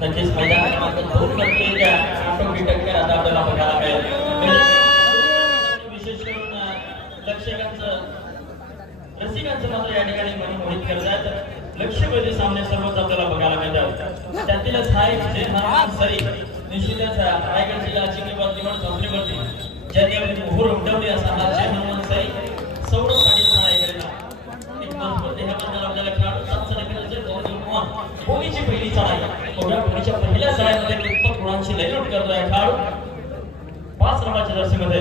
नक्कीच मैदानामध्ये 2 वरती आटोमॅटिक टक्कर आता आपल्याला बघायला मिळेल. विशेष करून प्रेक्षकांचं रसिकांचं मात्र या ठिकाणी मन मोहित करतात. लक्ष्यभेदी सामने सर्वच आपल्याला बघायला मिळतात. त्यातीलच हा एक जे हनुमान सरी निश्चितच रायगड जिल्ह्याची किंवा निवड संपलीवरती ज्यांनी आपली मोहर उमटवली असा हा जे हनुमान सरी सौरभ पाटील रायगडला एक मजबूत देहबंदर आपल्याला खेळाडू 7 सेकंदाचे बोगीची पहिली चढाई बोगीच्या पहिल्या चढाईमध्ये 30 गुणांची लयलूट करतो या खेळाडू 5 रमाच्या जर्सीमध्ये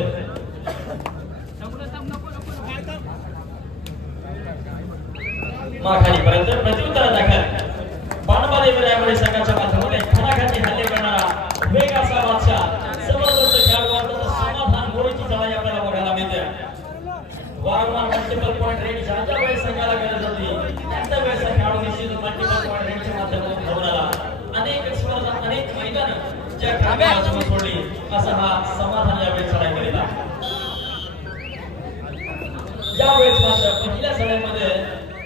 माखालीपर्यंत प्रत्युत्तर दाखल बाणबादेव रायगड संघाच्या माध्यमातून खणाखणी हल्ले करणारा वेग असा बादशाह जबरदस्त खेळाडू आता समाधान मोरीची चढाई आपल्याला बघायला मिळते. वारंवार मल्टिपल पॉइंट रेंज ज्या वेळेस संघाला गरज होती त्या वेळेस खेळाडू निश्चित मल्टिपल पॉइंट रेंजच्या माध्यमातून धावून आला. अनेक स्पर्धा अनेक मैदान ज्या खेळाडूने सोडली असा हा समाधान यावेळी चढाई करीत आहे. यावेळेस मात्र पहिल्या चढाईमध्ये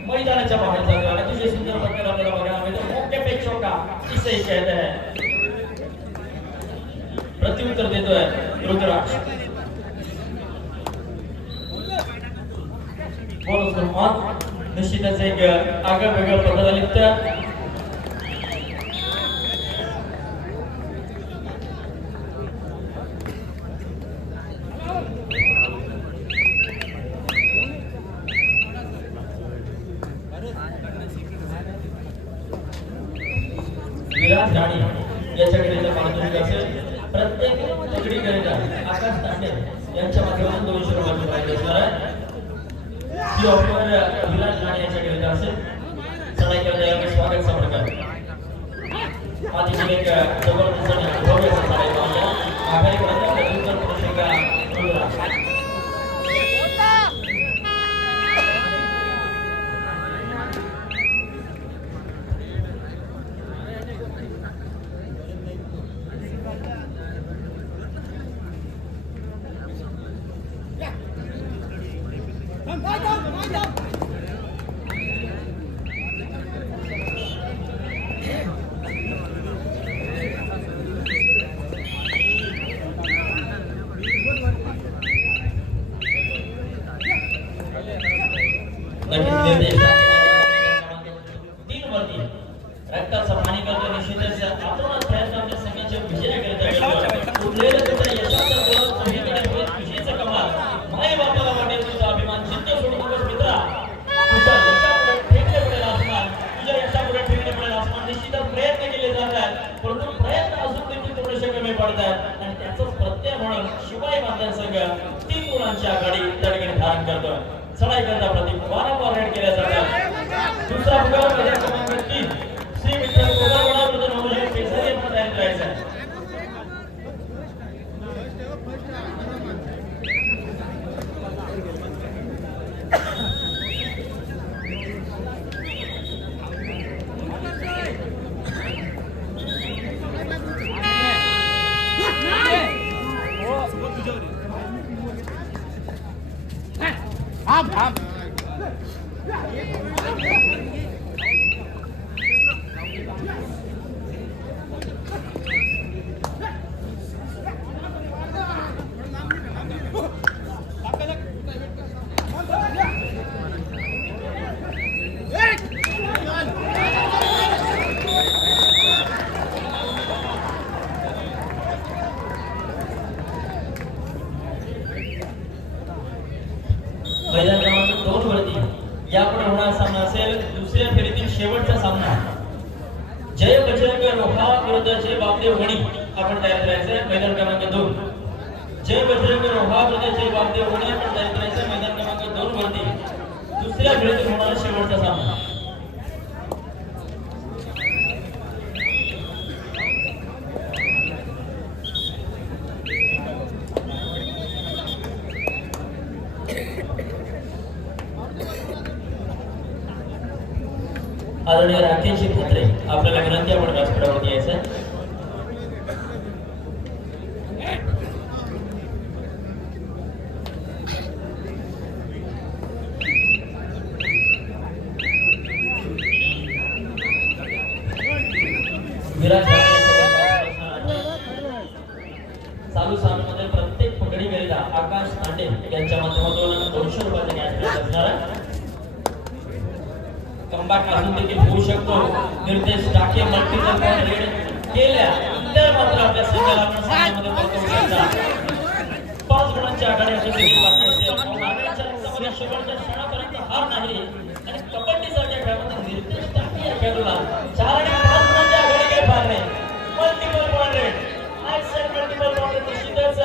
मैदानाच्या बाहेर जातो अतिशय सुंदर प्रकार आपल्याला बघायला मिळतो. मौके पे चौका इसे कहते हैं. प्रत्युत्तर देतोय रुद्राक्ष. निश्चितच एक आगळं वेगळं पदार्थ विराट राणी याच्याकडे पारितोषिक असेल. प्रत्येक तुकडीकरिता आकाश तांडे यांच्या माध्यमातून 200 रुपयाची प्राइज असणार आहे. ही ऑफर विराट राणी याच्याकडे असेल. चढाई करण्याला स्वागत समर्पण आधी एक जबरदस्त भव्य चढाई लावल्या आघाडीपर्यंत उत्तर प्रदेशाचा रक्ताचा पाणी करतो. निश्चितच आतोनात खेळायचा आमच्या संघाचे विजय करत उरलेलं त्याच्या यशाचा गोल सगळीकडे होईल. विजयचा कमाल माई बापाला वाटेल तुझा अभिमान चिंता सोडू नकोस मित्रा. तुझ्या यशापुढे ठेकले पडेल आसमान. तुझ्या यशापुढे ठेकले पडेल आसमान. निश्चितच प्रयत्न केले जात आहेत परंतु प्रयत्न असून देखील थोडेसे कमी पडतात आणि त्याचाच प्रत्यय म्हणून शिवाय माध्यम संघ 3 गुणांची आघाडी तडगडी धारण करतो. चढाई करता प्रतीक वारंवार रेड केल्या जातात. दुसरा फुगावर मध्ये क्रमांक 3 श्री विठ्ठल कोगरवाडा विरुद्ध नवोदय पेसरी यांना तयार करायचं आहे. मैदान क्रमांक 2 वरती यापुढे होणारा सामना असेल दुसऱ्या फेरीतील शेवटचा सामना. जय बजरंग रोहा विरुद्ध जय बापदेव वणी आपण तयार करायचंय मैदान क्रमांक 2. जय बजरंग रोहा विरुद्ध जय बापदेव वणी आपण तयार करायचंय मैदान क्रमांक 2 वरती दुसऱ्या खेळीत होणारा शेवटचा सामना. आदरणीय राकेशजी ठाकरे आपल्याला विनंती आपण व्यासपीठावरती यायचं. विराट चालू सामन्यामध्ये प्रत्येक पकडी वेळेला आकाश तांडे यांच्या माध्यमातून 200 रुपयाचा कॅश प्राइज असणार आहे. कमबॅक अजून देखील होऊ शकतो. निर्देश टाके मल्टीपल पॉइंट रीड केल्या तर मात्र आपल्या संघाला आपण सामन्यामध्ये परतवू शकता. 5 गुणांची आघाडी असून देखील बाकी असेल. मागच्या रंगामध्ये शेवटच्या क्षणापर्यंत हार नाही आणि कबड्डी सारख्या खेळामध्ये निर्देश टाके या खेळाडूला 4 आणि 5 गुणांची आघाडी काही फार नाही. Multiple point read action multiple point निश्चितच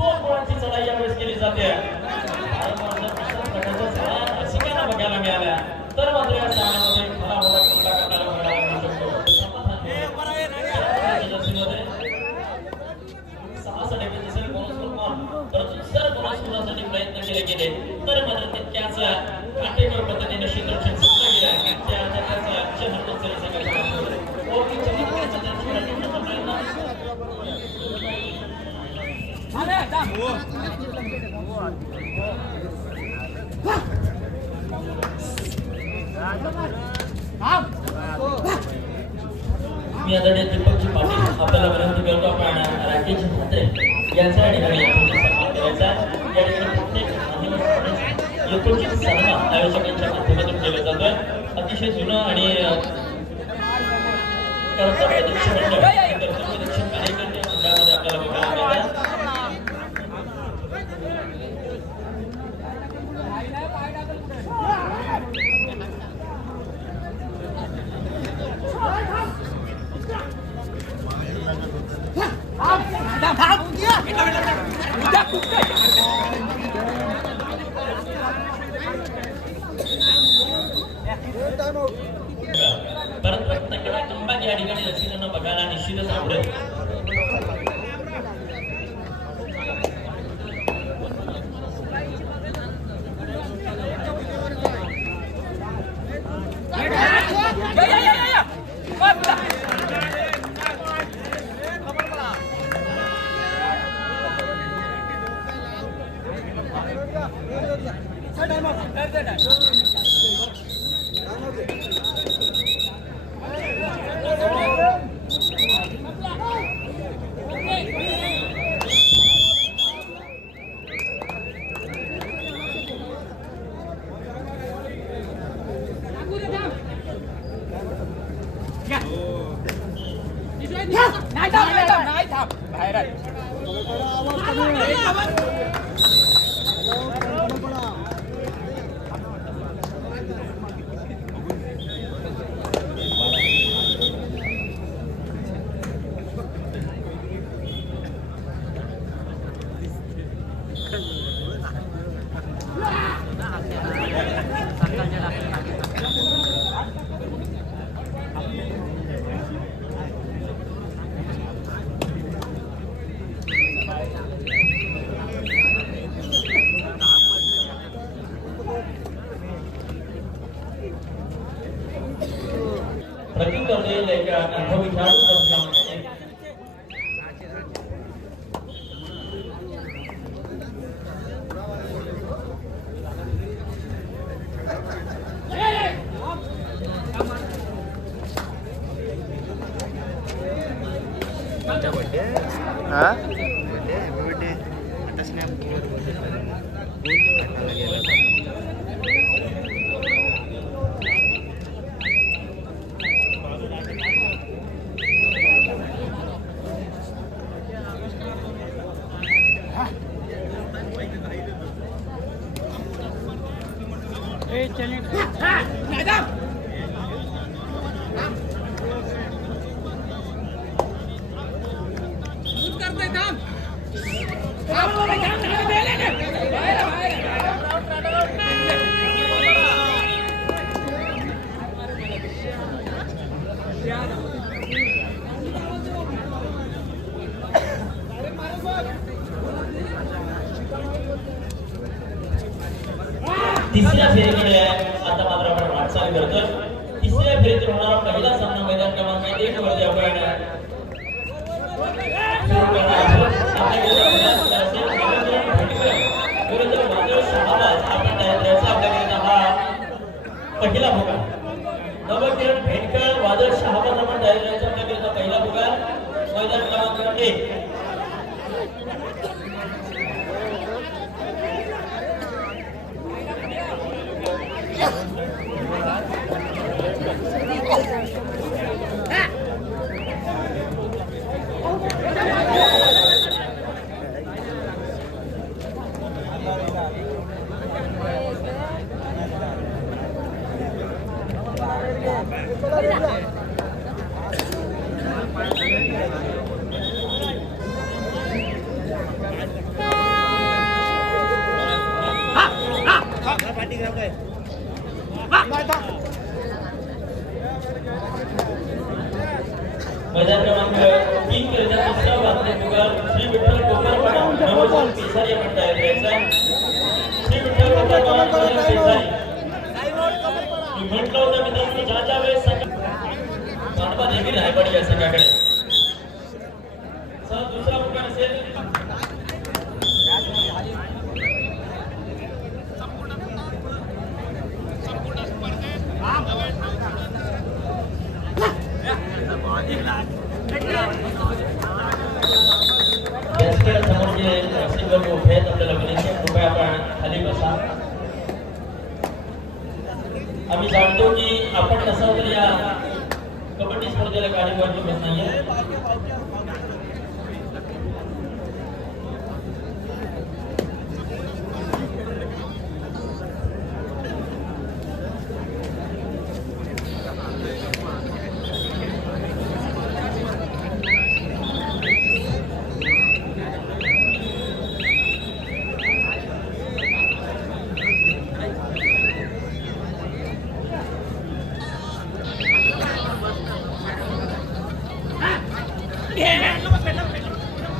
2 गुणांची चढाई यावेळेस केली जाते. रसिकांना बघायला मिळाल्या तर मात्र या सामन्यामध्ये मला मोठा कमबॅक आपल्याला बघायला मिळू शकतो. 6 टक्के जसे बोनस फॉर्म परंतु जर बोनस होण्यासाठी प्रयत्न केले गेले तर मात्र तितक्याच काटेकोर पद्धतीने क्षेत्ररक्षण सुद्धा केलं आहे. त्या अर्थातच चेहरा सगळ्यात ओके चमत्काराचा त्यांचा प्रयत्न मी आता दीपकजी पाटील आपल्याला विनंती करतो आपण राकेश ठाकरे यांचा या ठिकाणी सन्मान करायचा. या ठिकाणी प्रत्येक यथोचित सन्मान आयोजकांच्या माध्यमातून केला जातोय. अतिशय जुनं आणि कर्तव्य दक्ष मंडळ कर्तव्य दक्ष कार्यकर्ते मंडळामध्ये आपल्याला बघायला मिळतात. परंतु तकडा कमबॅक या ठिकाणी रसिकांना बघायला निश्चितच आवडेल. ट्रकिंग करलेले एक अनुभवी खेळाडू तिसऱ्या फेरीकडे आता मात्र आपण वाटचाल करतोय. तिसऱ्या फेरीत होणारा पहिला सामना मैदान क्रमांक 1 वरती आपण सुरू करणार आहोत. आपण तयार करायचा आपल्याकडे हा पहिला भोगा. नवकिरण भेटकर वादळ शहाबाद आपण तयार करायचा आपल्याकडे पहिला भोगा मैदान क्रमांक 1. मैदान क्रमांक 3 करता दुसरा भारतीय मुघल श्री विठ्ठल कोपरपाडा नवजोत पिसारी आपण तयार करायचा. श्री विठ्ठल कोपरपाडा नवजोत पिसारी मी म्हटलं होतं मित्रांनो ज्या वेळेस सातवा नेहमी नाही पडली सगळ्याकडे. सर दुसरा मुघल असेल आम्ही जाणतो की आपण कसं तर या कबड्डी स्पर्धेला कार्यक्रम करत नाहीये.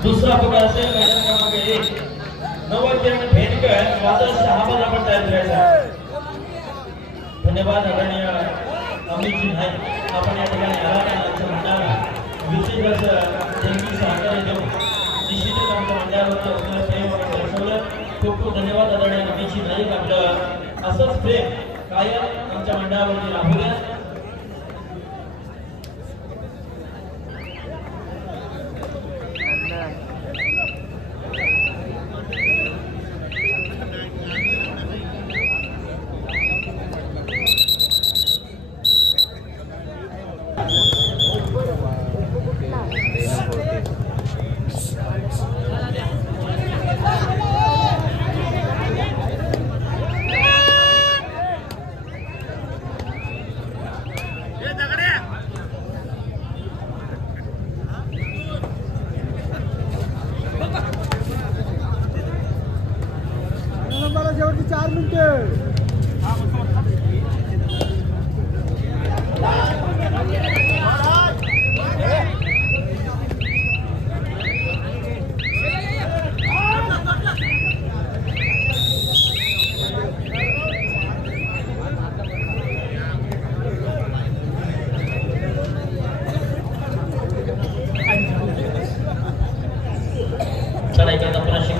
दुसरा प्रकार असेल मैदान क्रमांक 1 नवकिरण भेटकर वादळ शहाबाद आपण तयार करायचा. धन्यवाद आदरणीय अमितजी नाईक, आपण या ठिकाणी आमच्या मंडळाला विशेष असं देणगी सहकार्य देऊन निश्चितच आमच्या मंडळावरती आपल्याला प्रेम दर्शवलं. खूप खूप धन्यवाद आदरणीय अमितजी नाईक. आपलं असंच प्रेम कायम आमच्या मंडळावरती राहू द्या. शेवटची 4 मिनिटे.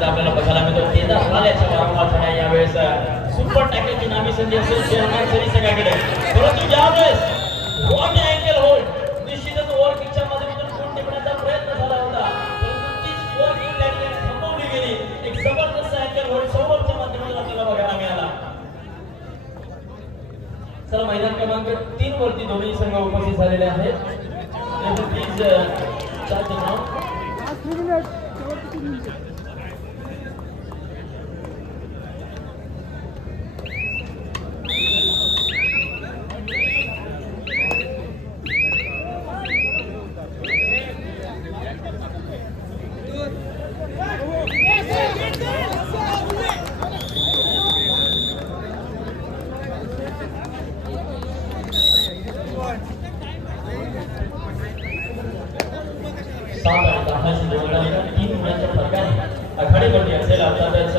आपल्याला बघायला मिळतो केदार हाल्याच्या वारंवार चढाई यावेळेस सुपर टॅकलची नामी संधी असेल चेअरमॅन सरी सगळ्याकडे. परंतु ज्यावेळेस वन अँगल होल्ड निश्चितच ओव्हर किकच्या माध्यमातून गुण टिपण्याचा प्रयत्न झाला होता, परंतु ती ओव्हर किक त्या ठिकाणी थांबवली गेली. एक जबरदस्त अँगल होल्ड सौरभच्या माध्यमातून आपल्याला बघायला मिळाला. चला मैदान क्रमांक 3 वरती दोन्ही संघ उपस्थित झालेले आहेत. प्लीज चार्ज नाव 7 आणि 10 अशी निवड आली का 3 गुणांच्या फरकाने आखाडेपट्टी असेल अर्थातच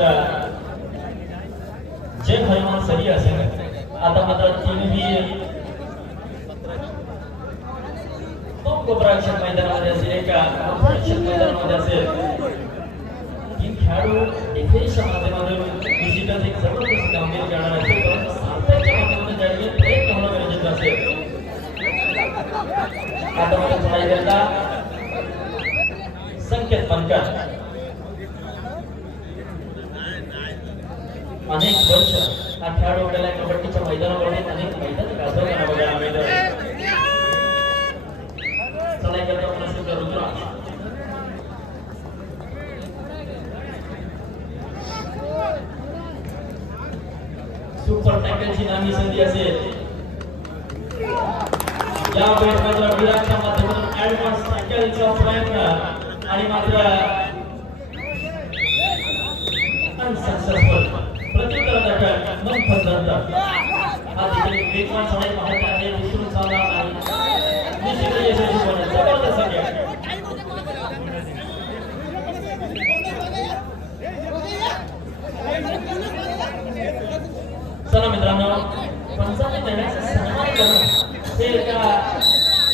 जय हनुमान सरी असेल. आता मात्र तीनही दोन कोपराक्षक मैदानामध्ये असेल एका कोपराक्षक मैदानामध्ये असेल. तीन खेळाडू एकेच्या माध्यमातून निश्चितच एक जबरदस्त कामगिरी करणार असेल परंतु सार्थकच्या माध्यमातून ज्यावेळी प्रयत्न होणं गरजेचं असेल. आता मला चढाई करता संकेत पंकज अनेक वर्ष हा खेळाडू आपल्याला कबड्डीच्या मैदानामध्ये अनेक मैदान गाजवताना बघायला मिळतं. चढाई करता मनस्थित रुद्राक्ष सुपर टॅकलची नामी संधी असेल. या वेळेस मात्र विराटच्या माध्यमातून ऍडव्हान्स टॅकलचा प्रयत्न आणि मात्र अनसक्सेसफुल प्रत्युत्तर टॅकल मन फंदंत. हा देखील एक वेगवान चढाई पाहत आहे विसरून चालणार नाही. निश्चितच यशस्वी होणार जबरदस्त आहे. चला मित्रांनो पंचावन्न देण्याचा सन्मान करणं हे एका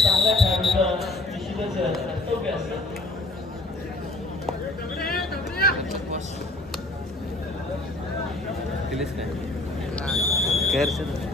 चांगल्या खेळाडूचं निश्चितच कर्तव्य असतं. केलीस काय